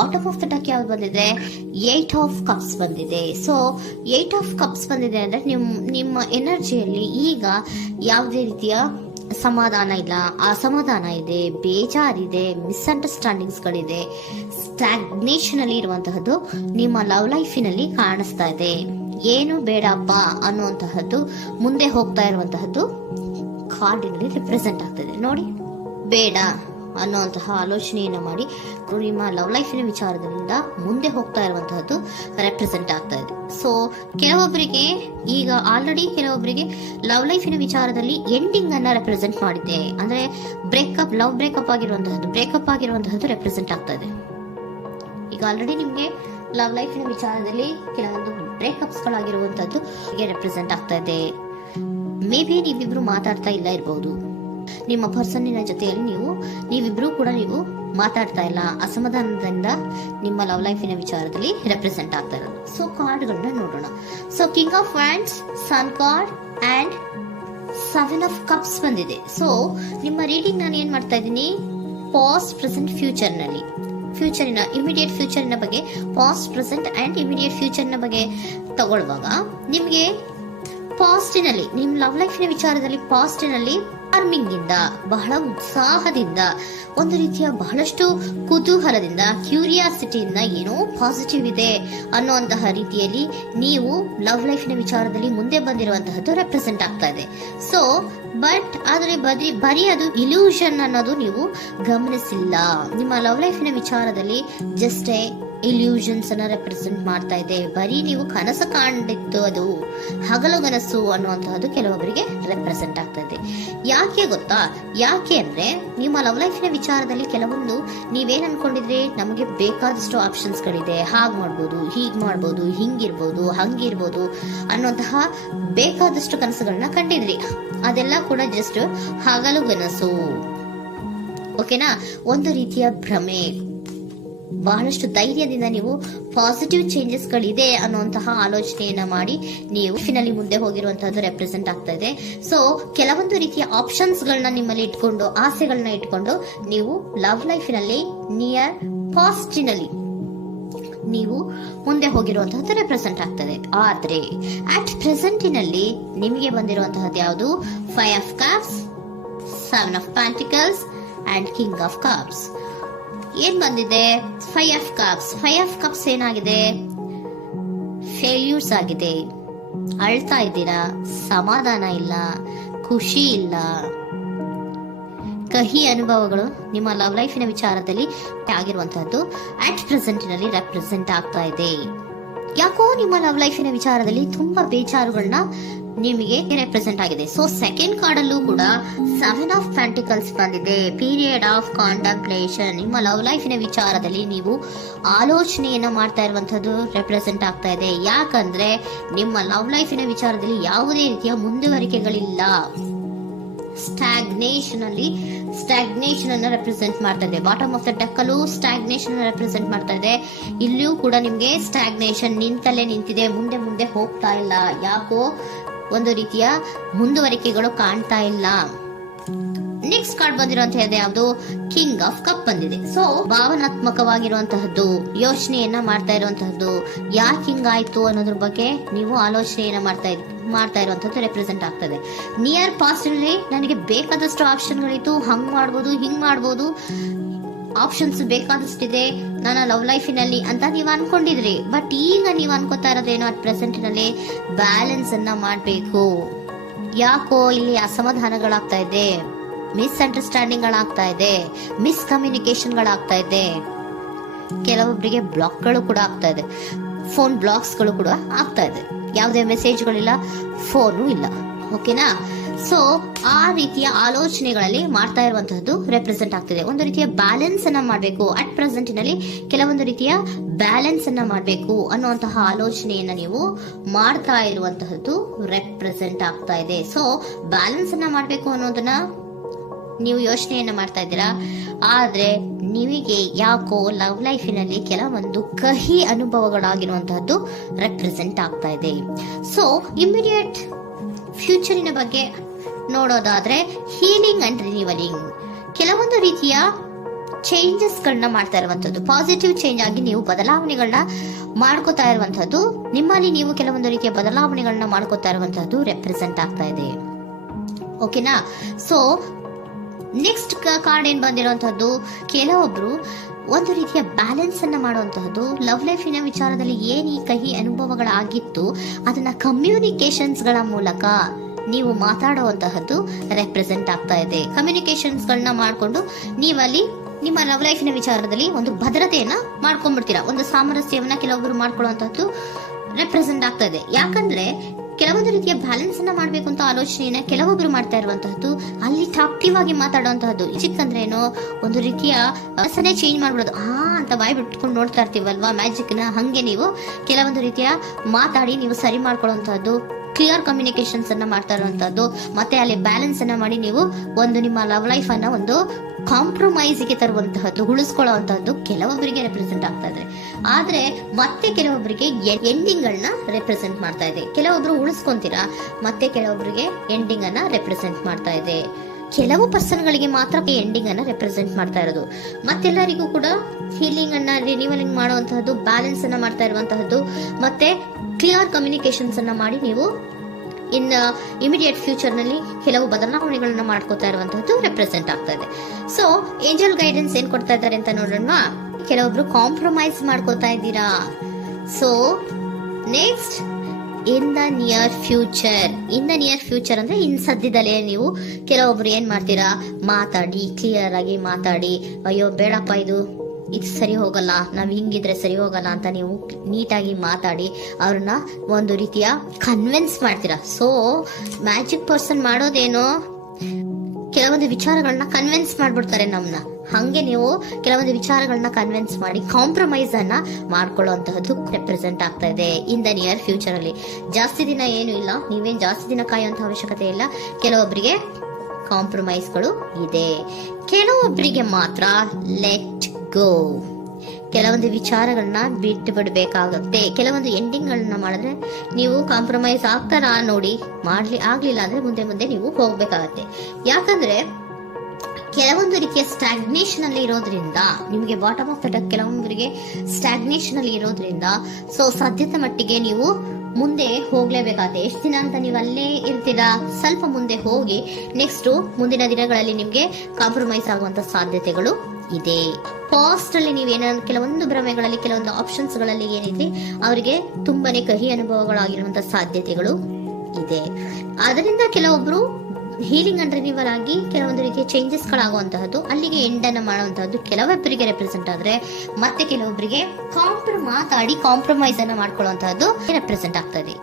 Bottom of the duck ಯಾವ್ದು ಬಂದಿದೆ? 8 of cups ಬಂದಿದೆ. ಸೊ 8 ಆಫ್ ಕಪ್ಸ್ ಬಂದಿದೆ ಅಂದ್ರೆ ನಿಮ್ಮ ಎನರ್ಜಿಯಲ್ಲಿ ಈಗ ಯಾವುದೇ ರೀತಿಯ ಸಮಾಧಾನ ಇಲ್ಲ, ಅಸಮಾಧಾನ ಇದೆ, ಬೇಜಾರಿದೆ, ಮಿಸ್ಅಂಡರ್ಸ್ಟ್ಯಾಂಡಿಂಗ್ಸ್ ಗಳಿದೆ, ಸ್ಟಾಗ್ನೇಷನ್ ಅಲ್ಲಿ ಇರುವಂತಹದ್ದು ನಿಮ್ಮ ಲವ್ ಲೈಫಿನಲ್ಲಿ ಕಾಣಿಸ್ತಾ ಇದೆ. ಏನು ಬೇಡಪ್ಪ ಅನ್ನುವಂತಹದ್ದು ಮುಂದೆ ಹೋಗ್ತಾ ಇರುವಂತಹದ್ದು ಕಾರ್ಡಿನಲ್ಲಿ ರಿಪ್ರೆಸೆಂಟ್ ಆಗ್ತದೆ. ನೋಡಿ, ಬೇಡ ಅನ್ನುವಂತಹ ಆಲೋಚನೆಯನ್ನು ಮಾಡಿ ನಿಮ್ಮ ಲವ್ ಲೈಫಿನ ವಿಚಾರದಿಂದ ಮುಂದೆ ಹೋಗ್ತಾ ಇರುವಂತಹದ್ದು ರೆಪ್ರೆಸೆಂಟ್ ಆಗ್ತಾ ಇದೆ. ಸೊ ಕೆಲವೊಬ್ಬರಿಗೆ ಈಗ ಆಲ್ರೆಡಿ ಕೆಲವೊಬ್ಬರಿಗೆ ಲವ್ ಲೈಫಿನ ವಿಚಾರದಲ್ಲಿ ಎಂಡಿಂಗ್ ಅನ್ನ ರೆಪ್ರೆಸೆಂಟ್ ಮಾಡಿದೆ. ಅಂದ್ರೆ ಲವ್ ಬ್ರೇಕಪ್ ಆಗಿರುವಂತಹದ್ದು ರೆಪ್ರೆಸೆಂಟ್ ಆಗ್ತಾ ಇದೆ. ಈಗ ಆಲ್ರೆಡಿ ನಿಮ್ಗೆ ಲವ್ ಲೈಫಿನ ವಿಚಾರದಲ್ಲಿ ಕೆಲವೊಂದು ಬ್ರೇಕಪ್ಸ್ ಗಳಾಗಿರುವಂತದ್ದು ರೆಪ್ರೆಸೆಂಟ್ ಆಗ್ತಾ ಇದೆ. ಮೇ ಬಿ ನೀವಿಬ್ರು ಮಾತಾಡ್ತಾ ಇಲ್ಲ ಇರಬಹುದು, ನಿಮ್ಮ ಪರ್ಸನ್ನಿನ ಜೊತೆಯಲ್ಲಿ ನೀವಿಬ್ರು ಕೂಡ ಮಾತಾಡ್ತಾ ಇಲ್ಲ, ಅಸಮಾಧಾನದಿಂದ ನಿಮ್ಮ ಲವ್ ಲೈಫಿನ ವಿಚಾರದಲ್ಲಿ ರೆಪ್ರೆಸೆಂಟ್ ಆಗ್ತಾ ಇರೋದು. ಸೊ ಕಾರ್ಡ್ಗಳನ್ನ ನೋಡೋಣ. So king of wands, sun card and 7 of cups ಬಂದಿದೆ. ಸೊ ನಿಮ್ಮ ರೀಡಿಂಗ್ ನಾನು ಏನ್ ಮಾಡ್ತಾ ಇದ್ದೀನಿ, ಪಾಸ್ಟ್, ಪ್ರೆಸೆಂಟ್, ಫ್ಯೂಚರಿನ ಇಮಿಡಿಯೇಟ್ ಫ್ಯೂಚರಿನ ಬಗ್ಗೆ, ಪಾಸ್ಟ್, ಪ್ರೆಸೆಂಟ್ ಅಂಡ್ ಇಮಿಡಿಯೇಟ್ ಫ್ಯೂಚರ್ನ ಬಗ್ಗೆ ತಗೊಳ್ಳುವಾಗ ನಿಮಗೆ ಪಾಸ್ಟಿನಲ್ಲಿ, ನಿಮ್ಮ ಲವ್ ಲೈಫಿನ ವಿಚಾರದಲ್ಲಿ ಪಾಸ್ಟಿನಲ್ಲಿ ಚಾರ್ಮಿಂಗ್ ಇಂದ, ಬಹಳ ಉತ್ಸಾಹದಿಂದ, ಒಂದು ರೀತಿಯ ಬಹಳಷ್ಟು ಕುತೂಹಲದಿಂದ, ಕ್ಯೂರಿಯಾಸಿಟಿಯಿಂದ ಏನೋ ಪಾಸಿಟಿವ್ ಇದೆ ಅನ್ನುವಂತಹ ರೀತಿಯಲ್ಲಿ ನೀವು ಲವ್ ಲೈಫಿನ ವಿಚಾರದಲ್ಲಿ ಮುಂದೆ ಬಂದಿರುವಂತಹದ್ದು ರೆಪ್ರೆಸೆಂಟ್ ಆಗ್ತಾ ಇದೆ. ಸೊ ಬಟ್ ಆದ್ರೆ ಬರೀ ಅದು ಇಲ್ಯೂಷನ್ ಅನ್ನೋದು ನೀವು ಗಮನಿಸಿಲ್ಲ. ನಿಮ್ಮ ಲವ್ ಲೈಫಿನ ವಿಚಾರದಲ್ಲಿ ಜಸ್ಟ್ ಇಲ್ಯೂಷನ್ಸ್ ಅನ್ನ ರೆಪ್ರೆಸೆಂಟ್ ಮಾಡ್ತಾ ಇದೆ. ಬರೀ ನೀವು ಕನಸು ಕಾಣಿತ್ತು, ಅದು ಹಗಲುಗನಸು ಅನ್ನುವಂತಹದ್ದು ಕೆಲವೊಬ್ಬರಿಗೆ ರೆಪ್ರೆಸೆಂಟ್ ಆಗ್ತಾ ಇದೆ. ಯಾಕೆ ಗೊತ್ತಾ? ಯಾಕೆ ಅಂದ್ರೆ ನಿಮ್ಮ ಲವ್ ಲೈಫಿನ ವಿಚಾರದಲ್ಲಿ ಕೆಲವೊಂದು ನೀವೇನ್ ಅನ್ಕೊಂಡಿದ್ರೆ, ನಮಗೆ ಬೇಕಾದಷ್ಟು ಆಪ್ಷನ್ಸ್ ಗಳಿದೆ, ಹಾಗ್ ಮಾಡ್ಬೋದು, ಹೀಗ್ ಮಾಡ್ಬೋದು, ಹಿಂಗಿರ್ಬೋದು, ಹಂಗಿರ್ಬೋದು ಅನ್ನುವಂತಹ ಬೇಕಾದಷ್ಟು ಕನಸುಗಳನ್ನ ಕಂಡಿದ್ರಿ. ಅದೆಲ್ಲ ಕೂಡ ಜಸ್ಟ್ ಹಗಲುಗನಸು. ಓಕೆನಾ? ಒಂದು ರೀತಿಯ ಭ್ರಮೆ. ಬಹಳಷ್ಟು ಧೈರ್ಯದಿಂದ ನೀವು ಪಾಸಿಟಿವ್ ಚೇಂಜಸ್ ಗಳಿದೆ ಅನ್ನುವಂತಹ ಆಲೋಚನೆಯನ್ನ ಮಾಡಿ ನೀವು ಫಿನಲ್ಲಿ ಮುಂದೆ ಹೋಗಿರುವಂತಹದ್ದು ರೆಪ್ರೆಸೆಂಟ್ ಆಗ್ತಾ ಇದೆ. ಸೊ ಕೆಲವೊಂದು ರೀತಿಯ ಆಪ್ಷನ್ಸ್ ಗಳನ್ನ ನಿಮ್ಮಲ್ಲಿ ಇಟ್ಕೊಂಡು, ಆಸೆಗಳನ್ನ ಇಟ್ಕೊಂಡು ನೀವು ಲವ್ ಲೈಫಿನಲ್ಲಿ ನಿಯರ್ ಪಾಸ್ಟಿನಲ್ಲಿ ನೀವು ಮುಂದೆ ಹೋಗಿರುವಂತಹದ್ದು ರೆಪ್ರೆಸೆಂಟ್ ಆಗ್ತದೆ. ಆದ್ರೆ ಅಟ್ ಪ್ರೆಸೆಂಟಿನಲ್ಲಿ ನಿಮಗೆ ಬಂದಿರುವಂತಹದ್ದು ಯಾವುದು? 5 of cups, 7 of pentacles and king of cups. ಏನ್ ಬಂದಿದೆ? 5 ಆಫ್ ಕಪ್ಸ್. 5 ಆಫ್ ಕಪ್ಸ್ ಏನಾಗಿದೆ? ಫೇಲ್ಯೂರ್ಸ್ ಆಗಿದೆ, ಅಳ್ತಾ ಇದ್ದೀರಾ, ಸಮಾಧಾನ ಇಲ್ಲ, ಖುಷಿ ಇಲ್ಲ, ಕಹಿ ಅನುಭವಗಳು ನಿಮ್ಮ ಲವ್ ಲೈಫಿನ ವಿಚಾರದಲ್ಲಿ ಆಗಿರುವಂತಹದ್ದು ಅಟ್ ಪ್ರೆಸೆಂಟಿನಲ್ಲಿ ರೆಪ್ರೆಸೆಂಟ್ ಆಗ್ತಾ ಇದೆ. ಯಾಕೋ ನಿಮ್ಮ ಲವ್ ಲೈಫಿನ ವಿಚಾರದಲ್ಲಿ ತುಂಬಾ ಬೇಜಾರುಗಳನ್ನ ನಿಮಗೆ ರೆಪ್ರೆಸೆಂಟ್ ಆಗಿದೆ. ಸೊ ಸೆಕೆಂಡ್ ಕಾರ್ಡ್ ಅಲ್ಲೂ ಕೂಡ 7 ಆಫ್ ಪ್ಯಾಂಟಿಕಲ್ಸ್ ಬಂದಿದೆ. Period of contemplation. ನಿಮ್ಮ ಲವ್ ಲೈಫಿನ ವಿಚಾರದಲ್ಲಿ ನೀವು ಆಲೋಚನೆಯನ್ನ ಮಾಡ್ತಾ ಇರುವಂತದ್ದು ರೆಪ್ರೆಸೆಂಟ್ ಆಗ್ತಾ ಇದೆ. ಯಾಕಂದ್ರೆ ನಿಮ್ಮ ಲವ್ ಲೈಫಿನ ವಿಚಾರದಲ್ಲಿ ಯಾವುದೇ ರೀತಿಯ ಮುಂದುವರಿಕೆಗಳಿಲ್ಲ. ಸ್ಟಾಗ್ನೇಷನ್ ಅನ್ನ ರೆಪ್ರೆಸೆಂಟ್ ಮಾಡ್ತಾ ಇದೆ. ಬಾಟಮ್ ಆಫ್ ದ ಡೆಕ್ ಅಲ್ಲೂ ಸ್ಟಾಗ್ನೇಷನ್ ರೆಪ್ರೆಸೆಂಟ್ ಮಾಡ್ತಾ ಇದೆ. ಇಲ್ಲಿಯೂ ಕೂಡ ನಿಮ್ಗೆ ಸ್ಟಾಗ್ನೇಷನ್, ನಿಂತಲ್ಲೇ ನಿಂತಿದೆ, ಮುಂದೆ ಹೋಗ್ತಾ ಇಲ್ಲ. ಯಾಕೋ ಒಂದು ರೀತಿಯ ಮುಂದುವರಿಕೆಗಳು ಕಾಣ್ತಾ ಇಲ್ಲ. ನೆಕ್ಸ್ಟ್ ಕಾರ್ಡ್ ಬಂದಿರುವಂತಹದ್ದು ಯಾವುದು? ಕಿಂಗ್ ಆಫ್ ಕಪ್ ಬಂದಿದೆ. ಸೊ ಭಾವನಾತ್ಮಕವಾಗಿರುವಂತಹದ್ದು, ಯೋಚನೆಯನ್ನ ಮಾಡ್ತಾ ಇರುವಂತಹದ್ದು, ಯಾಕೆ ಹಿಂಗಾಯ್ತು ಅನ್ನೋದ್ರ ಬಗ್ಗೆ ನೀವು ಆಲೋಚನೆಯನ್ನ ಮಾಡ್ತಾ ಇರುವಂತದ್ದು ರೆಪ್ರೆಸೆಂಟ್ ಆಗ್ತದೆ. ನಿಯರ್ ಪಾಸ್ಟ್ ನಲ್ಲಿ ನನಗೆ ಬೇಕಾದಷ್ಟು ಆಪ್ಷನ್ಗಳಿತ್ತು, ಹಂಗ್ ಮಾಡ್ಬೋದು, ಹಿಂಗ್ ಮಾಡ್ಬೋದು, ಆಪ್ಷನ್ಸ್ ಬೇಕಾದಷ್ಟಿದೆ ನನ್ನ ಲವ್ ಲೈಫಿನಲ್ಲಿ ಅಂತ ನೀವು ಅನ್ಕೊಂಡಿದ್ರಿ. ಬಟ್ ಈಗ ನೀವು ಅನ್ಕೋತಾ ಇರೋದೇನೋ ಅಟ್ ಪ್ರೆಸೆಂಟ್ ನಲ್ಲಿ ಬ್ಯಾಲೆನ್ಸ್ ಅನ್ನ ಮಾಡ್ಬೇಕು. ಯಾಕೋ ಇಲ್ಲಿ ಅಸಮಾಧಾನಗಳಾಗ್ತಾ ಇದೆ, ಮಿಸ್ಅಂಡರ್ಸ್ಟ್ಯಾಂಡಿಂಗ್ ಗಳಾಗ್ತಾ ಇದೆ, ಮಿಸ್ಕಮ್ಯುನಿಕೇಶನ್ ಗಳಾಗ್ತಾ ಇದೆ. ಕೆಲವೊಬ್ಬರಿಗೆ ಬ್ಲಾಕ್ ಗಳು ಕೂಡ ಆಗ್ತಾ ಇದೆ, ಫೋನ್ ಬ್ಲಾಕ್ಸ್ ಗಳು ಕೂಡ ಆಗ್ತಾ ಇದೆ. ಯಾವುದೇ ಮೆಸೇಜ್ಗಳಿಲ್ಲ, ಫೋನು ಇಲ್ಲ. ಓಕೆನಾ? ಸೊ ಆ ರೀತಿಯ ಆಲೋಚನೆಗಳಲ್ಲಿ ಮಾಡ್ತಾ ಇರುವಂತಹದ್ದು ರೆಪ್ರೆಸೆಂಟ್ ಆಗ್ತಿದೆ. ಒಂದು ರೀತಿಯ ಬ್ಯಾಲೆನ್ಸ್ ಅನ್ನ ಮಾಡಬೇಕು. ಅಟ್ ಪ್ರೆಸೆಂಟಿನಲ್ಲಿ ಕೆಲವೊಂದು ರೀತಿಯ ಬ್ಯಾಲೆನ್ಸ್ ಅನ್ನ ಮಾಡಬೇಕು ಅನ್ನುವಂತಹ ಆಲೋಚನೆಯನ್ನ ನೀವು ಮಾಡ್ತಾ ಇರುವಂತಹದ್ದು ರೆಪ್ರೆಸೆಂಟ್ ಆಗ್ತಾ ಇದೆ. ಸೊ ಬ್ಯಾಲೆನ್ಸ್ ಅನ್ನ ಮಾಡಬೇಕು ಅನ್ನೋದನ್ನ ನೀವು ಯೋಚನೆಯನ್ನ ಮಾಡ್ತಾ ಇದ್ದೀರಾ. ಆದ್ರೆ ನಿಮಗೆ ಯಾಕೋ ಲವ್ ಲೈಫಿನಲ್ಲಿ ಕೆಲವೊಂದು ಕಹಿ ಅನುಭವಗಳಾಗಿರುವಂತಹದ್ದು ರೆಪ್ರೆಸೆಂಟ್ ಆಗ್ತಾ ಇದೆ. ಸೊ ಇಮಿಡಿಯೇಟ್ ಫ್ಯೂಚರಿನ ಬಗ್ಗೆ ನೋಡೋದಾದ್ರೆ ಹೀಲಿಂಗ್ ಅಂಡ್ ರಿನಿವಲಿಂಗ್, ಕೆಲವೊಂದು ರೀತಿಯ ಚೇಂಜಸ್ಗಳನ್ನ ಮಾಡ್ತಾ ಇರುವಂತದ್ದು, ಪಾಸಿಟಿವ್ ಚೇಂಜ್ ಆಗಿ ನೀವು ಬದಲಾವಣೆಗಳನ್ನ ಮಾಡ್ಕೋತಾ ಇರುವಂತದ್ದು, ನಿಮ್ಮಲ್ಲಿ ನೀವು ಕೆಲವೊಂದು ರೀತಿಯ ಬದಲಾವಣೆಗಳನ್ನ ಮಾಡ್ಕೋತಾ ಇರುವಂತದ್ದು ರೆಪ್ರೆಸೆಂಟ್ ಆಗ್ತಾ ಇದೆ. ಓಕೆನಾ? ಸೊ ನೆಕ್ಸ್ಟ್ ಕಾರ್ಡ್ ಏನ್ ಬಂದಿರುವಂತದ್ದು, ಕೆಲವೊಬ್ರು ಒಂದು ರೀತಿಯ ಬ್ಯಾಲೆನ್ಸ್ ಅನ್ನ ಮಾಡುವಂತಹದ್ದು, ಲವ್ ಲೈಫಿನ ವಿಚಾರದಲ್ಲಿ ಏನ್ ಈ ಕಹಿ ಅನುಭವಗಳಾಗಿತ್ತು ಅದನ್ನ ಕಮ್ಯುನಿಕೇಶನ್ಸ್ ಗಳ ಮೂಲಕ ನೀವು ಮಾತಾಡುವಂತಹದ್ದು ರೆಪ್ರೆಸೆಂಟ್ ಆಗ್ತಾ ಇದೆ. ಕಮ್ಯುನಿಕೇಶನ್ಸ್ ಗಳನ್ನ ಮಾಡ್ಕೊಂಡು ನೀವಲ್ಲಿ ನಿಮ್ಮ ಲವ್ ಲೈಫಿನ ವಿಚಾರದಲ್ಲಿ ಒಂದು ಭದ್ರತೆಯನ್ನ ಮಾಡ್ಕೊಂಡ್ಬಿಡ್ತೀರಾ, ಒಂದು ಸಾಮರಸ್ಯವನ್ನ ಕೆಲವೊಬ್ರು ಮಾಡ್ಕೊಳ್ಳುವಂತಹದ್ದು ರೆಪ್ರೆಸೆಂಟ್ ಆಗ್ತಾ ಇದೆ. ಯಾಕಂದ್ರೆ ಕೆಲವೊಂದು ರೀತಿಯ ಬ್ಯಾಲೆನ್ಸ್ ಅನ್ನ ಮಾಡ್ಬೇಕು ಅಂತ ಆಲೋಚನೆಯನ್ನ ಕೆಲವೊಬ್ರು ಮಾಡ್ತಾ ಇರುವಂತಹದ್ದು, ಅಲ್ಲಿ ಟಾಕ್ಟಿವ್ ಆಗಿ ಮಾತಾಡುವಂತಹದ್ದು. ಚಿಕ್ಕಂದ್ರೆ ಏನೋ ಒಂದು ರೀತಿಯ ಹೆಸರೇ ಚೇಂಜ್ ಮಾಡ್ಬಿಡೋದು, ಅಂತ ಬಾಯ್ ಬಿಟ್ಕೊಂಡು ನೋಡ್ತಾ ಇರ್ತೀವಲ್ವಾ ಮ್ಯಾಜಿಕ್ ನ, ಹಂಗೆ ನೀವು ಕೆಲವೊಂದು ರೀತಿಯ ಮಾತಾಡಿ ನೀವು ಸರಿ ಮಾಡ್ಕೊಳ್ಳುವಂತಹದ್ದು, ಕ್ಲಿಯರ್ ಕಮ್ಯುನಿಕೇಶನ್ಸ್ ಅನ್ನ ಮಾಡ್ತಾ ಇರುವಂತಹದ್ದು, ಮತ್ತೆ ಅಲ್ಲಿ ಬ್ಯಾಲೆನ್ಸ್ ಅನ್ನ ಮಾಡಿ ನೀವು ಒಂದು ನಿಮ್ಮ ಲವ್ ಲೈಫ್ ಅನ್ನ ಒಂದು ಕಾಂಪ್ರಮೈಸ್ ಗೆ ತರುವಂತಹದ್ದು, ಉಳಿಸ್ಕೊಳ್ಳುವಂತಹದ್ದು ಕೆಲವೊಬ್ಬರಿಗೆ ರೆಪ್ರೆಸೆಂಟ್ ಆಗ್ತಾ ಇದೆ. ಆದ್ರೆ ಮತ್ತೆ ಕೆಲವೊಬ್ಬರಿಗೆ ಎಂಡಿಂಗ್ ಗಳನ್ನ ರೆಪ್ರೆಸೆಂಟ್ ಮಾಡ್ತಾ ಇದೆ. ಕೆಲವೊಬ್ರು ಉಳಿಸ್ಕೊಂತೀರಾ, ಮತ್ತೆ ಕೆಲವೊಬ್ಬರಿಗೆ ಎಂಡಿಂಗ್ ಅನ್ನ ರೆಪ್ರೆಸೆಂಟ್ ಮಾಡ್ತಾ ಇದೆ. ಕೆಲವು ಪರ್ಸನ್ ಗಳಿಗೆ ಮಾತ್ರ ಎಂಡಿಂಗ್ ಅನ್ನ ರೆಪ್ರೆಸೆಂಟ್ ಮಾಡ್ತಾ ಇರೋದು, ಮತ್ತೆಲ್ಲರಿಗೂ ಕೂಡ ಹೀಲಿಂಗ್ ಅನ್ನ ರಿನಿವಲಿಂಗ್ ಮಾಡುವಂತಹದ್ದು, ಬ್ಯಾಲೆನ್ಸ್ ಅನ್ನ ಮಾಡ್ತಾ ಇರುವಂತಹದ್ದು, ಮತ್ತೆ ಕ್ಲಿಯರ್ ಕಮ್ಯುನಿಕೇಶನ್ಸ್ ಅನ್ನ ಮಾಡಿ ನೀವು ಇನ್ ಇಮಿಡಿಯೇಟ್ ಫ್ಯೂಚರ್ ನಲ್ಲಿ ಕೆಲವು ಬದಲಾವಣೆಗಳನ್ನ ಮಾಡ್ಕೋತಾ ಇರುವಂತಹದ್ದು ರೆಪ್ರೆಸೆಂಟ್ ಆಗ್ತಾ ಇದೆ. ಸೊ ಏಂಜಲ್ ಗೈಡೆನ್ಸ್ ಏನ್ ಕೊಡ್ತಾ ಇದ್ದಾರೆ ಅಂತ ನೋಡೋಣ. ಕೆಲವೊಬ್ರು ಕಾಂಪ್ರಮೈಸ್ ಮಾಡ್ಕೋತಾ ಇದ್ದೀರಾ. So next in the near future ಅಂದ್ರೆ ಇನ್ ಸದ್ಯದಲ್ಲೇ ನೀವು ಕೆಲವೊಬ್ರು ಏನ್ ಮಾಡ್ತೀರಾ, ಮಾತಾಡಿ ಕ್ಲಿಯರ್ ಆಗಿ ಮಾತಾಡಿ, ಅಯ್ಯೋ ಬೇಡಪ್ಪ ಇದು ಸರಿ ಹೋಗಲ್ಲ, ನಾವ್ ಹಿಂಗಿದ್ರೆ ಸರಿ ಹೋಗಲ್ಲ ಅಂತ ನೀವು ನೀಟಾಗಿ ಮಾತಾಡಿ ಅವ್ರನ್ನ ಒಂದು ರೀತಿಯ ಕನ್ವಿನ್ಸ್ ಮಾಡ್ತೀರಾ. ಸೊ ಮ್ಯಾಜಿಕ್ ಪರ್ಸನ್ ಮಾಡೋದೇನೋ ಕೆಲವೊಂದು ವಿಚಾರಗಳನ್ನ ಕನ್ವಿನ್ಸ್ ಮಾಡ್ಬಿಡ್ತಾರೆ ನಮ್ನ, ಹಂಗೆ ನೀವು ಕೆಲವೊಂದು ವಿಚಾರಗಳನ್ನ ಕನ್ವಿನ್ಸ್ ಮಾಡಿ ಕಾಂಪ್ರಮೈಸ್ ಅನ್ನ ಮಾಡ್ಕೊಳ್ಳುವಂತಹದ್ದು ರೆಪ್ರೆಸೆಂಟ್ ಆಗ್ತಾ ಇದೆ ಇನ್ ದ ನಿಯರ್ ಫ್ಯೂಚರ್ ಅಲ್ಲಿ. ಜಾಸ್ತಿ ದಿನ ಏನು ಇಲ್ಲ, ನೀವೇನ್ ಜಾಸ್ತಿ ದಿನ ಕಾಯುವಂತ ಅವಶ್ಯಕತೆ ಇಲ್ಲ. ಕೆಲವೊಬ್ಬರಿಗೆ ಕಾಂಪ್ರಮೈಸ್ಗಳು ಇದೆ, ಕೆಲವೊಬ್ಬರಿಗೆ ಮಾತ್ರ ಲೆಟ್ ಗೋ, ಕೆಲವೊಂದು ವಿಚಾರಗಳನ್ನ ಬಿಟ್ಟು ಬಿಡಬೇಕಾಗುತ್ತೆ. ಕೆಲವೊಂದು ಎಂಡಿಂಗ್ ಗಳನ್ನ ಮಾಡಿದ್ರೆ ನೀವು ಕಾಂಪ್ರಮೈಸ್ ಆಗ್ತಾರಾ ನೋಡಿ, ಆಗ್ಲಿಲ್ಲ ಅಂದ್ರೆ ಮುಂದೆ ನೀವು ಹೋಗ್ಬೇಕಾಗತ್ತೆ. ಯಾಕಂದ್ರೆ ಕೆಲವೊಂದು ರೀತಿಯ ಸ್ಟಾಗ್ನೇಷನ್ ಅಲ್ಲಿ ಇರೋದ್ರಿಂದ, ನಿಮಗೆ ಬಾಟಮ್ ಆಫ್ ದ ಡೆಕ್ ಕೆಲವೊಬ್ಬರಿಗೆ ಸ್ಟಾಗ್ನೇಷನ್ ಅಲ್ಲಿ ಇರೋದ್ರಿಂದ, ಸೊ ಸದ್ಯದ ಮಟ್ಟಿಗೆ ನೀವು ಮುಂದೆ ಹೋಗ್ಲೇಬೇಕಾಗುತ್ತೆ. ಎಷ್ಟು ದಿನ ಅಂತ ನೀವು ಅಲ್ಲೇ ಇರ್ತೀರಾ, ಸ್ವಲ್ಪ ಮುಂದೆ ಹೋಗಿ ನೆಕ್ಸ್ಟ್ ಮುಂದಿನ ದಿನಗಳಲ್ಲಿ ನಿಮ್ಗೆ ಕಾಂಪ್ರಮೈಸ್ ಆಗುವಂತ ಸಾಧ್ಯತೆಗಳು ಇದೆ. ಪಾಸ್ಟ್ ಅಲ್ಲಿ ನೀವೇನಾದ್ರು ಕೆಲವೊಂದು ಭ್ರಮೆಗಳಲ್ಲಿ, ಕೆಲವೊಂದು ಆಪ್ಷನ್ಸ್ ಗಳಲ್ಲಿ ಏನಿದೆ ಅವರಿಗೆ ತುಂಬಾನೇ ಕಹಿ ಅನುಭವಗಳಾಗಿರುವಂತಹ ಸಾಧ್ಯತೆಗಳು ಇದೆ. ಅದರಿಂದ ಕೆಲವೊಬ್ರು ಹೀಲಿಂಗ್ ಅಂಡ್ ರಿನಿವಲ್ ಆಗಿ ಕೆಲವೊಂದು ರೀತಿಯ ಚೇಂಜಸ್ ಗಳಾಗುವಂತಹದ್ದು, ಅಲ್ಲಿಗೆ ಎಂಡ್ ಅನ್ನ ಮಾಡುವಂತಹದ್ದು ಕೆಲವೊಬ್ಬರಿಗೆ ರೆಪ್ರೆಸೆಂಟ್ ಆದ್ರೆ, ಮತ್ತೆ ಕೆಲವೊಬ್ಬರಿಗೆ ಮಾತಾಡಿ ಕಾಂಪ್ರಮೈಸ್ ಅನ್ನ ಮಾಡ್ಕೊಳ್ಳುವಂತಹದ್ದು ರೆಪ್ರೆಸೆಂಟ್ ಆಗ್ತದೆ.